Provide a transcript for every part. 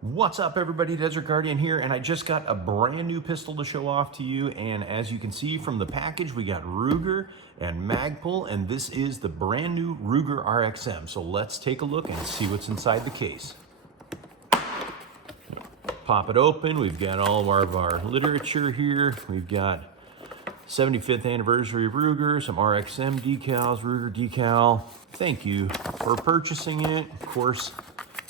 What's up, everybody? Desert Guardian here, and I just got a brand new pistol to show off to you. And as you can see from the package, we got Ruger and Magpul, and this is the brand new Ruger RXM. So let's take a look and see what's inside the case. Pop it open. We've got all of our literature here. We've got 75th anniversary of Ruger, some RXM decals, Ruger decal. Thank you for purchasing it. Of course,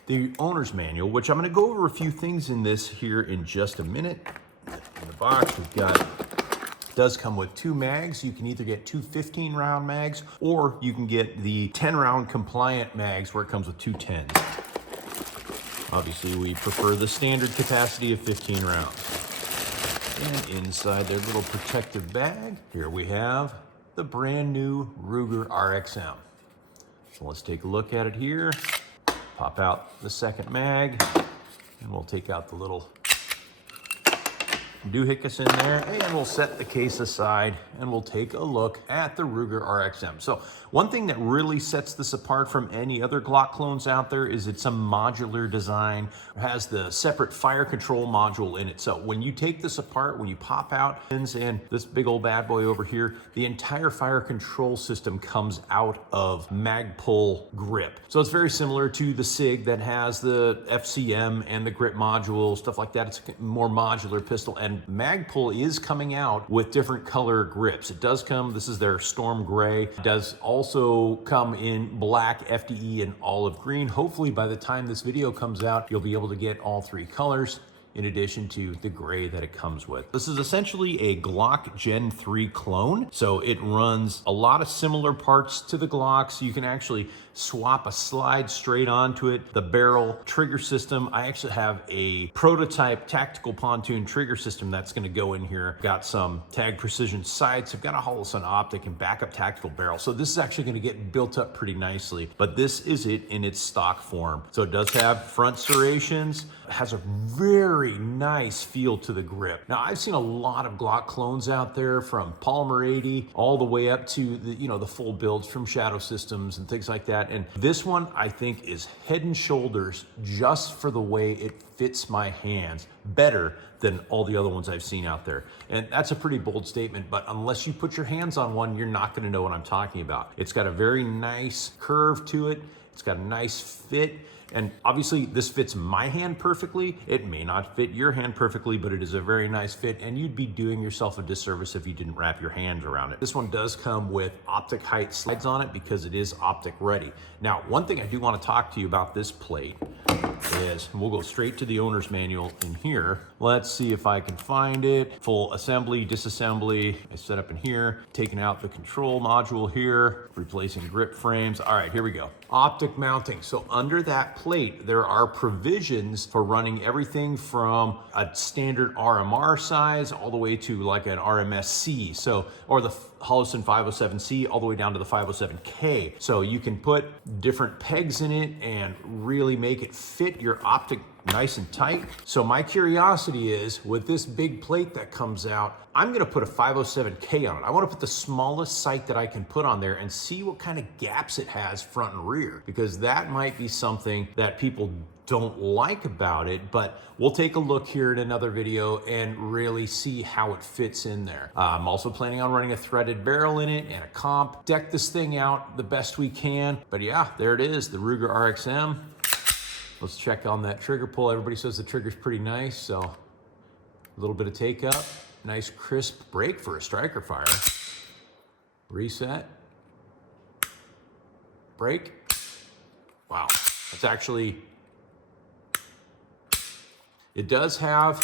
the owner's manual, which I'm going to go over a few things in this here in just a minute. In the box, we've got, it does come with 2 mags. You can either get 2 15-round mags, or you can get the 10-round compliant mags where it comes with 2 10s. Obviously, we prefer the standard capacity of 15 rounds. And inside their little protective bag, here we have the brand new Ruger RXM. So let's take a look at it here. Pop out the second mag, and we'll take out the little doohickeys in there, and we'll set the case aside, and we'll take a look at the Ruger RXM. So one thing that really sets this apart from any other Glock clones out there is it's a modular design. It has the separate fire control module in it. So when you take this apart, when you pop out pins and this big old bad boy over here, the entire fire control system comes out of Magpul grip. So it's very similar to the SIG that has the FCM and the grip module, stuff like that. It's a more modular pistol, and Magpul is coming out with different color grips. It does come, this is their Storm Gray. It does also come in black, FDE, and olive green. Hopefully by the time this video comes out, you'll be able to get all 3 colors in addition to the gray that it comes with. This is essentially a Glock Gen 3 clone. So it runs a lot of similar parts to the Glock. So you can actually swap a slide straight onto it. The barrel trigger system, I actually have a prototype tactical pontoon trigger system that's gonna go in here. Got some tag precision sights. I've got a Holosun optic and backup tactical barrel. So this is actually gonna get built up pretty nicely, but this is it in its stock form. So it does have front serrations. It has a very nice feel to the grip. Now, I've seen a lot of Glock clones out there, from Polymer 80 all the way up to the full builds from Shadow Systems and things like that. And this one, I think, is head and shoulders, just for the way it fits my hands, better than all the other ones I've seen out there. And that's a pretty bold statement, but unless you put your hands on one, you're not gonna know what I'm talking about. It's got a very nice curve to it. It's got a nice fit. And obviously this fits my hand perfectly. It may not fit your hand perfectly, but it is a very nice fit, and you'd be doing yourself a disservice if you didn't wrap your hands around it. This one does come with optic height slides on it because it is optic ready. Now, one thing I do want to talk to you about this plate is, we'll go straight to the owner's manual in here. Let's see if I can find it. Full assembly, disassembly. I set up in here, taking out the control module here, replacing grip frames. All right, here we go. Optic mounting. So under that plate, there are provisions for running everything from a standard RMR size all the way to like an RMSC. So, or the Holosun 507C all the way down to the 507K. So you can put different pegs in it and really make it fit your optic nice and tight. So my curiosity is, with this big plate that comes out, I'm gonna put a 507K on it. I wanna put the smallest sight that I can put on there and see what kind of gaps it has front and rear, because that might be something that people don't like about it, but we'll take a look here in another video and really see how it fits in there. I'm also planning on running a threaded barrel in it and a comp. Deck this thing out the best we can. But yeah, there it is, the Ruger RXM. Let's check on that trigger pull. Everybody says the trigger's pretty nice, so a little bit of take up. Nice crisp break for a striker fire. Reset. Break. Wow, that's actually, it does have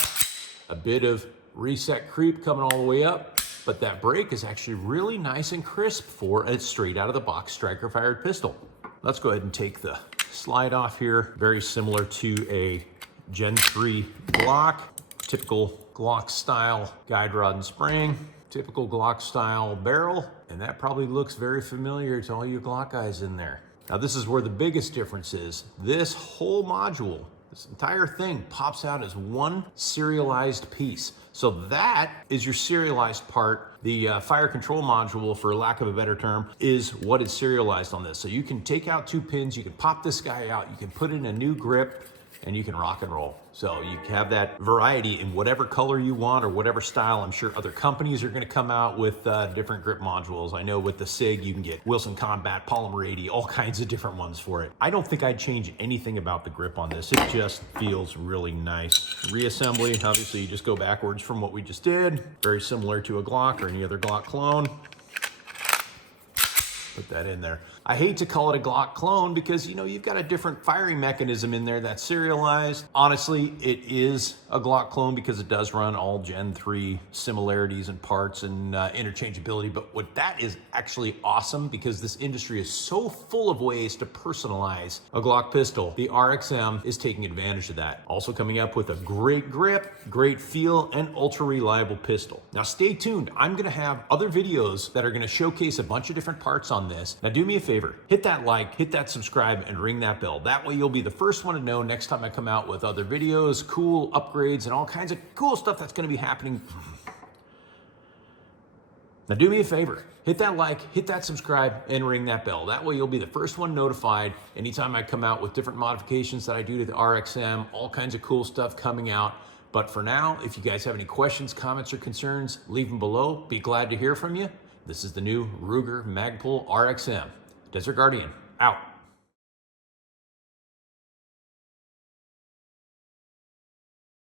a bit of reset creep coming all the way up, but that break is actually really nice and crisp for a straight out of the box striker fired pistol. Let's go ahead and take the slide off here. Very similar to a Gen 3 Glock. Typical Glock style guide rod and spring. Typical Glock style barrel. And that probably looks very familiar to all you Glock guys in there. Now this is where the biggest difference is. This whole module, this entire thing, pops out as one serialized piece. So that is your serialized part. The fire control module, for lack of a better term, is what is serialized on this. So you can take out 2 pins, you can pop this guy out, you can put in a new grip, and you can rock and roll. So you have that variety in whatever color you want or whatever style. I'm sure other companies are going to come out with different grip modules. I know with the SIG, you can get Wilson Combat, Polymer 80, all kinds of different ones for it. I don't think I'd change anything about the grip on this. It just feels really nice. Reassembly, obviously you just go backwards from what we just did. Very similar to a Glock or any other Glock clone. Put that in there. I hate to call it a Glock clone because, you know, you've got a different firing mechanism in there that's serialized. Honestly, it is a Glock clone because it does run all Gen 3 similarities and parts and interchangeability. But what that is actually awesome, because this industry is so full of ways to personalize a Glock pistol, the RXM is taking advantage of that. Also coming up with a great grip, great feel, and ultra reliable pistol. Now stay tuned. I'm gonna have other videos that are gonna showcase a bunch of different parts on this. Now do me a favor, hit that like, hit that subscribe, and ring that bell. That way you'll be the first one to know next time I come out with other videos, cool upgrades, and all kinds of cool stuff that's gonna be happening. Now do me a favor, hit that like, hit that subscribe, and ring that bell. That way you'll be the first one notified anytime I come out with different modifications that I do to the RXM, all kinds of cool stuff coming out. But for now, if you guys have any questions, comments, or concerns, leave them below. Be glad to hear from you. This is the new Ruger Magpul RXM. Desert Guardian, out.